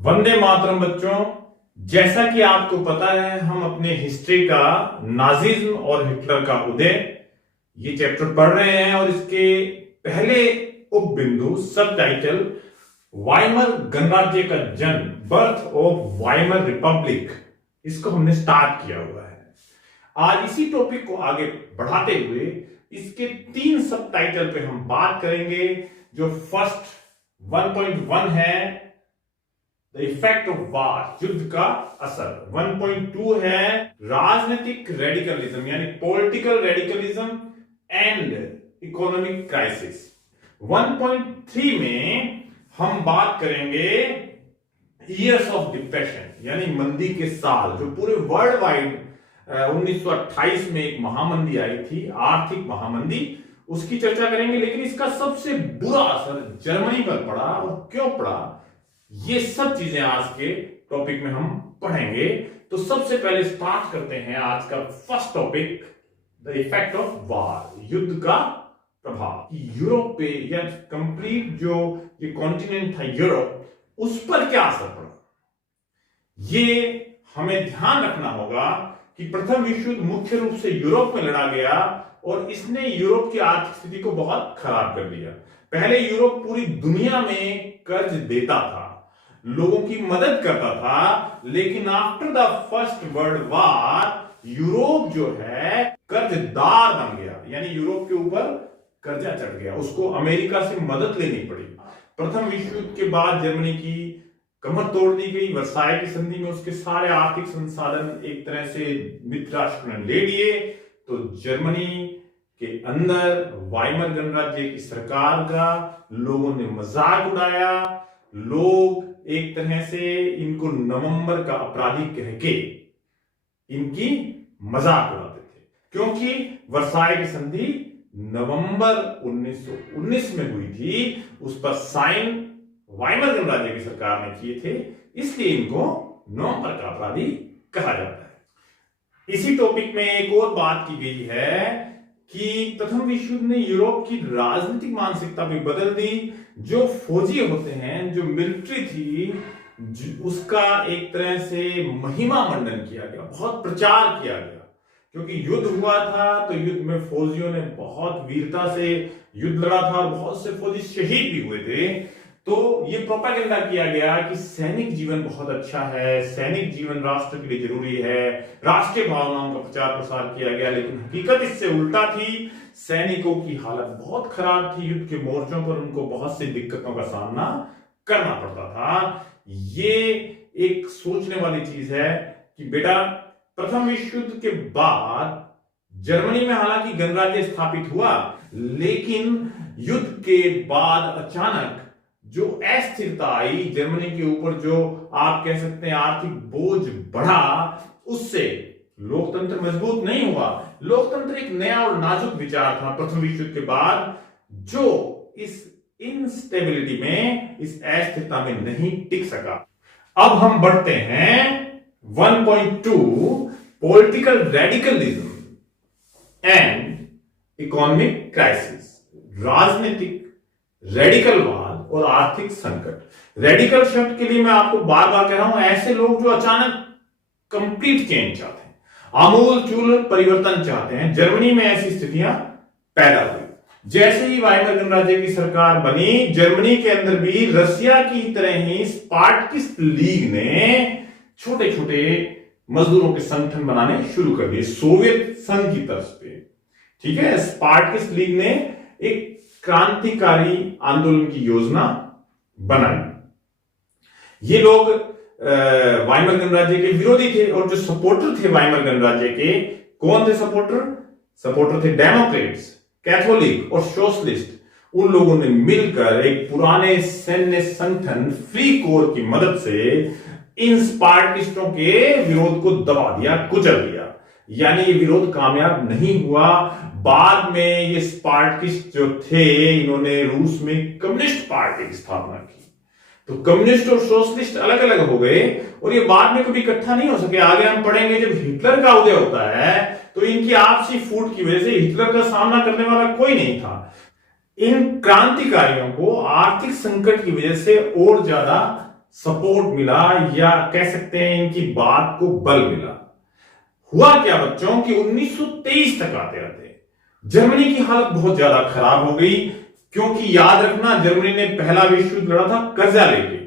वंदे मातरम बच्चों। जैसा कि आपको पता है, हम अपने हिस्ट्री का नाजिज्म और हिटलर का उदय ये चैप्टर पढ़ रहे हैं और इसके पहले उप बिंदु सब टाइटल वाइमर गणराज्य का जन्म, बर्थ ऑफ वाइमर रिपब्लिक, इसको हमने स्टार्ट किया हुआ है। आज इसी टॉपिक को आगे बढ़ाते हुए इसके 3 सब टाइटल पे हम बात करेंगे। जो फर्स्ट 1.1 है द इफेक्ट ऑफ वार, युद्ध का असर। 1.2 है राजनीतिक रेडिकलिज्म यानी political radicalism and economic crisis. 1.3 में हम बात करेंगे ईयर्स ऑफ डिप्रेशन यानी मंदी के साल, जो पूरे वर्ल्ड वाइड 1928 में एक महामंदी आई थी, आर्थिक महामंदी, उसकी चर्चा करेंगे। लेकिन इसका सबसे बुरा असर जर्मनी पर पड़ा और क्यों पड़ा, ये सब चीजें आज के टॉपिक में हम पढ़ेंगे। तो सबसे पहले स्टार्ट करते हैं आज का first topic, the effect of war, युद्ध का प्रभाव। यूरोप पे या कंप्लीट जो ये कॉन्टिनेंट था यूरोप, उस पर क्या असर पड़ा, ये हमें ध्यान रखना होगा कि प्रथम विश्व युद्ध मुख्य रूप से यूरोप में लड़ा गया और इसने यूरोप की आर्थिक स्थिति को बहुत खराब कर दिया। पहले यूरोप पूरी दुनिया में कर्ज देता था, लोगों की मदद करता था, लेकिन after the first world war Europe जो है कर्जदार बन गया, यानी यूरोप के ऊपर कर्जा चढ़ गया, उसको अमेरिका से मदद लेनी पड़ी। प्रथम विश्व युद्ध के बाद जर्मनी की कमर तोड़ दी गई, वर्साई की संधि में उसके सारे आर्थिक संसाधन एक तरह से मित्र राष्ट्र ने ले लिए। तो जर्मनी के अंदर वाइमर गणराज्य की सरकार का लोगों ने मजाक उड़ाया, लोग एक तरह से इनको नवंबर का अपराधी कह के इनकी मजाक उड़ाते थे, क्योंकि वर्साई की संधि नवंबर 1919 में हुई थी, उस पर साइन वाइमर गणराज्य की सरकार ने किए थे, इसलिए इनको नवंबर का अपराधी कहा जाता है। इसी टॉपिक में एक और बात की गई है कि प्रथम विश्व युद्ध ने यूरोप की राजनीतिक मानसिकता भी बदल दी। जो फौजी होते हैं, जो मिलिट्री थी, उसका एक तरह से महिमा मंडन किया गया, बहुत प्रचार किया गया, क्योंकि युद्ध हुआ था तो युद्ध में फौजियों ने बहुत वीरता से युद्ध लड़ा था और बहुत से फौजी शहीद भी हुए थे। तो ये प्रोपेगेंडा किया गया कि सैनिक जीवन बहुत अच्छा है, सैनिक जीवन राष्ट्र के लिए जरूरी है, राष्ट्रीय भावनाओं का प्रचार प्रसार किया गया। लेकिन हकीकत इससे उल्टा थी, सैनिकों की हालत बहुत खराब थी, युद्ध के मोर्चों पर उनको बहुत सी दिक्कतों का सामना करना पड़ता था। ये एक सोचने वाली चीज है कि बेटा, प्रथम विश्व युद्ध के बाद जर्मनी में हालांकि गणराज्य स्थापित हुआ, लेकिन युद्ध के बाद अचानक जो अस्थिरता आई जर्मनी के ऊपर, जो आप कह सकते हैं आर्थिक बोझ बढ़ा, उससे लोकतंत्र मजबूत नहीं हुआ। लोकतंत्र एक नया और नाजुक विचार था प्रथम विश्व युद्ध के बाद, जो इस इनस्टेबिलिटी में, इस अस्थिरता में नहीं टिक सका। अब हम बढ़ते हैं 1.2, political radicalism and economic crisis, राजनीतिक रेडिकलवाद और आर्थिक संकट। रेडिकल शब्द के लिए मैं आपको बार बार कह रहा हूं, ऐसे लोग जो अचानक कंप्लीट चेंज चाहते हैं, आमूल चूल परिवर्तन चाहते हैं। जर्मनी में ऐसी स्थितियां पैदा हुई। जैसे ही वाइमर गणराज्य की सरकार बनी, जर्मनी के अंदर भी रसिया की तरह ही स्पार्टकिस्ट लीग ने छोटे छोटे मजदूरों के संगठन बनाने शुरू कर दिए, सोवियत संघ की तरफ पे। ठीक है, स्पार्टकिस्ट लीग ने एक क्रांतिकारी आंदोलन की योजना बनाई। ये लोग वाइमर गणराज्य के विरोधी थे, और जो सपोर्टर थे वाइमर गणराज्य के, कौन थे सपोर्टर थे डेमोक्रेट्स, कैथोलिक और सोशलिस्ट। उन लोगों ने मिलकर एक पुराने सैन्य संगठन फ्री कोर की मदद से इन स्पार्टकिस्टों के विरोध को दबा दिया, कुचल दिया। यानी ये विरोध कामयाब नहीं हुआ। बाद में ये स्पार्टकिस्ट जो थे, इन्होंने रूस में कम्युनिस्ट पार्टी की स्थापना की। तो कम्युनिस्ट और सोशलिस्ट अलग अलग हो गए और ये बाद में कभी इकट्ठा नहीं हो सके। आगे हम पढ़ेंगे, जब हिटलर का उदय होता है तो इनकी आपसी फूट की वजह से हिटलर का सामना करने वाला कोई नहीं था। इन क्रांतिकारियों को आर्थिक संकट की वजह से और ज्यादा सपोर्ट मिला, या कह सकते हैं इनकी बात को बल मिला। हुआ क्या बच्चों कि 1923 तक आते आते जर्मनी की हालत बहुत ज्यादा खराब हो गई, क्योंकि याद रखना जर्मनी ने पहला विश्व युद्ध लड़ा था कर्जा लेके,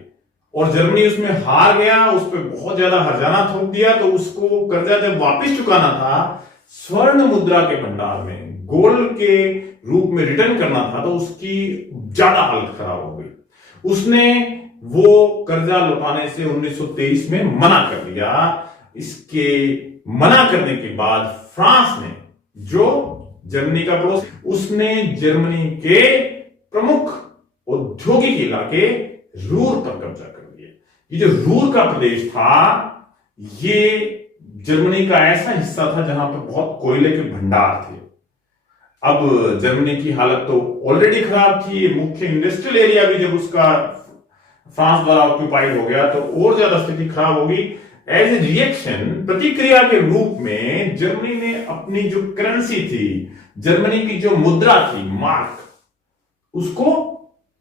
और जर्मनी उसमें हार गया, उस पर बहुत ज्यादा हर्जाना थोप दिया। तो उसको कर्जा जब वापस चुकाना था, स्वर्ण मुद्रा के भंडार में गोल्ड के रूप में रिटर्न करना था, तो उसकी ज्यादा हालत खराब हो गई। उसने वो कर्जा लौटाने से 1923 में मना कर दिया। इसके मना करने के बाद फ्रांस ने, जो जर्मनी का पड़ोस, उसने जर्मनी के प्रमुख औद्योगिक इलाके रूर पर कब्जा कर लिया। ये जो रूर का प्रदेश था, ये जर्मनी का ऐसा हिस्सा था जहां पर बहुत कोयले के भंडार थे। अब जर्मनी की हालत तो ऑलरेडी खराब थी, मुख्य इंडस्ट्रियल एरिया भी जब उसका फ्रांस द्वारा ऑक्यूपाइड हो गया तो और ज्यादा स्थिति खराब होगी। एज ए रिएक्शन, प्रतिक्रिया के रूप में जर्मनी ने अपनी जो करेंसी थी, जर्मनी की जो मुद्रा थी मार्क, उसको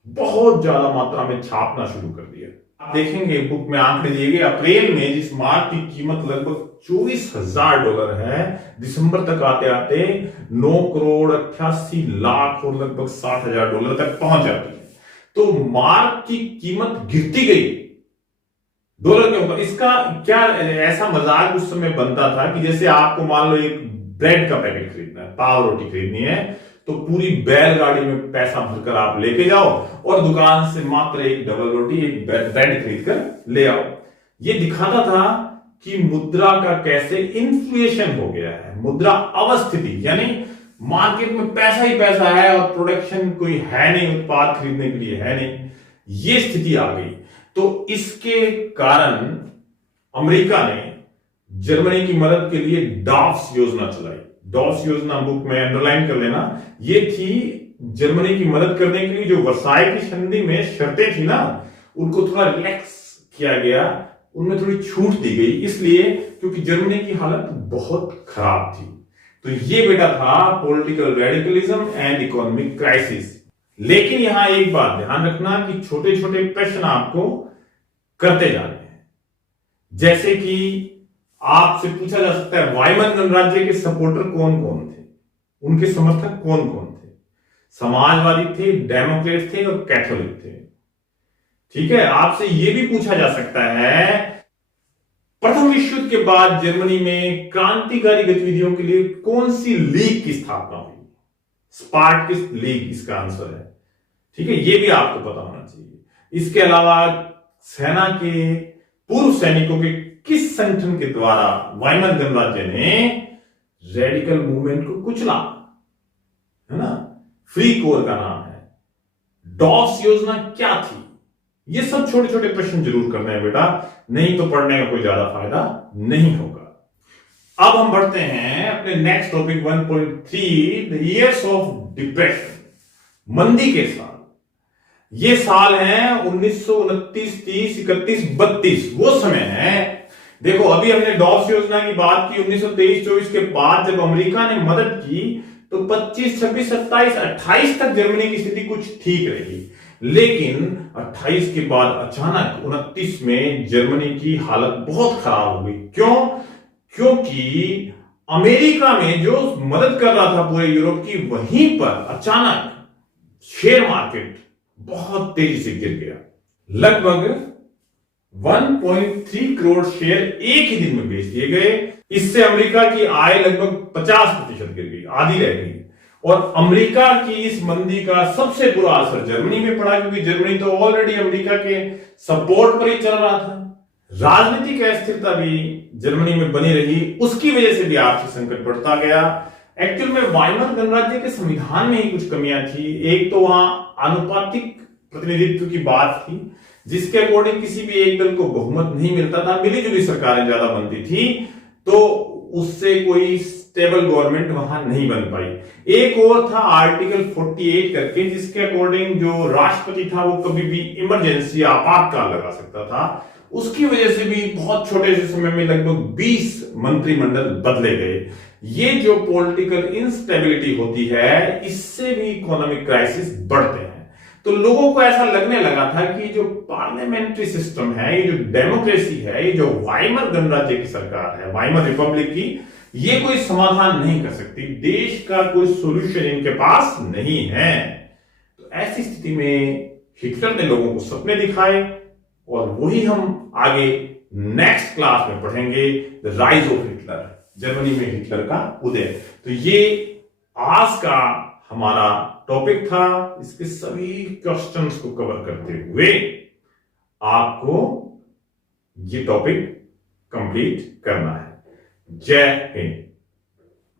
बहुत ज्यादा मात्रा में छापना शुरू कर दिया। आप देखेंगे बुक में आंकड़े दिए गए, अप्रैल में जिस मार्क की कीमत लगभग $24,000 है, दिसंबर तक आते आते 9,88,00,000 और लगभग $60,000 तक पहुंच जाती है। तो मार्क की कीमत गिरती गई डॉलर के ऊपर। इसका क्या ऐसा मजाक उस समय बनता था कि जैसे आपको मान लो एक ब्रेड का पैकेट खरीदना है, पाव रोटी खरीदनी है, तो पूरी बैलगाड़ी में पैसा भरकर आप लेके जाओ और दुकान से मात्र एक डबल रोटी, एक ब्रेड खरीद कर ले आओ। ये दिखाता था कि मुद्रा का कैसे इन्फ्लेशन हो गया है, मुद्रा अवस्थिति, यानी मार्केट में पैसा ही पैसा है और प्रोडक्शन कोई है नहीं, उत्पाद खरीदने के लिए है नहीं, ये स्थिति आ गई। तो इसके कारण अमेरिका ने जर्मनी की मदद के लिए डॉव्स योजना चलाई। डॉव्स योजना बुक में अंडरलाइन कर लेना। ये थी जर्मनी की मदद करने के लिए जो वर्साई की संधि में शर्तें थी ना, उनको थोड़ा रिलैक्स किया गया, उनमें थोड़ी छूट दी गई, इसलिए क्योंकि जर्मनी की हालत बहुत खराब थी। तो ये बेटा था political radicalism and economic crisis. लेकिन यहां एक बात ध्यान रखना कि छोटे छोटे प्रश्न आपको करते जाने हैं। जैसे कि आपसे पूछा जा सकता है वाइमन गणराज्य के सपोर्टर कौन कौन थे, उनके समर्थक कौन कौन थे। समाजवादी थे, डेमोक्रेट थे और कैथोलिक थे। ठीक है, आपसे यह भी पूछा जा सकता है प्रथम विश्व युद्ध के बाद जर्मनी में क्रांतिकारी गतिविधियों के लिए कौन सी लीग की स्थापना हुई। स्पार्टकिस्ट लीग इसका आंसर है। ठीक है, यह भी आपको पता होना चाहिए। इसके अलावा सेना के पूर्व सैनिकों के किस संगठन के द्वारा वाइमन गणराज्य ने रेडिकल मूवमेंट को कुचला, है ना, फ्री कोर का नाम है। डॉव्स योजना क्या थी, ये सब छोटे छोटे प्रश्न जरूर करने हैं बेटा, नहीं तो पढ़ने का कोई ज्यादा फायदा नहीं होगा। अब हम बढ़ते हैं अपने next topic 1.3, the years of depression, मंदी के साल। ये साल हैं 1929, 30, 31, 32, वो समय है। देखो अभी हमने डॉव्स योजना की बात की, 1923-24 के बाद जब अमेरिका ने मदद की तो 25, 26, 27, 28 तक जर्मनी की स्थिति कुछ ठीक रही। लेकिन 28 के बाद अचानक 29 में जर्मनी की हालत बहुत खराब हो गई। क्यों? क्योंकि अमेरिका में जो मदद कर रहा था पूरे यूरोप की, वहीं पर अचानक शेयर मार्केट बहुत तेजी से गिर गया। लगभग 1.3 करोड़ शेयर एक ही दिन में बेच दिए गए। इससे अमेरिका की आय लगभग 50% गिर गई, आधी रह गई। और अमेरिका की इस मंदी का सबसे बुरा असर जर्मनी में पड़ा, क्योंकि जर्मनी तो ऑलरेडी अमेरिका के सपोर्ट पर ही चल रहा था। राजनीतिक अस्थिरता भी जर्मनी में बनी रही, उसकी वजह से भी आर्थिक संकट बढ़ता गया। एक्चुअल में वाइमर गणराज्य के संविधान में ही कुछ कमियां थी। एक तो वहां आनुपातिक प्रतिनिधित्व की बात थी, जिसके अकॉर्डिंग किसी भी एक दल को बहुमत नहीं मिलता था, मिलीजुली सरकारें ज्यादा बनती थी, तो उससे कोई स्टेबल गवर्नमेंट वहां नहीं बन पाई। एक और था आर्टिकल 48 करके, जिसके अकॉर्डिंग जो राष्ट्रपति था वो कभी भी इमरजेंसी आपातकाल लगा सकता था। उसकी वजह से भी बहुत छोटे से समय में लगभग 20 मंत्रिमंडल बदले गए। ये जो पॉलिटिकल इंस्टेबिलिटी होती है, इससे भी इकोनॉमिक क्राइसिस बढ़ते हैं। तो लोगों को ऐसा लगने लगा था कि जो पार्लियामेंट्री सिस्टम है, ये जो डेमोक्रेसी है, ये जो वाइमर गणराज्य की सरकार है, वाइमर रिपब्लिक की, ये कोई समाधान नहीं कर सकती, देश का कोई सोल्यूशन इनके पास नहीं है। तो ऐसी स्थिति में हिटलर ने लोगों को सपने दिखाए, और वही हम आगे नेक्स्ट क्लास में पढ़ेंगे, the rise of Hitler, Germany में हिटलर का उदय। तो ये आज का हमारा टॉपिक था। इसके सभी क्वेश्चंस को कवर करते हुए आपको ये टॉपिक कंप्लीट करना है। जय हिंद।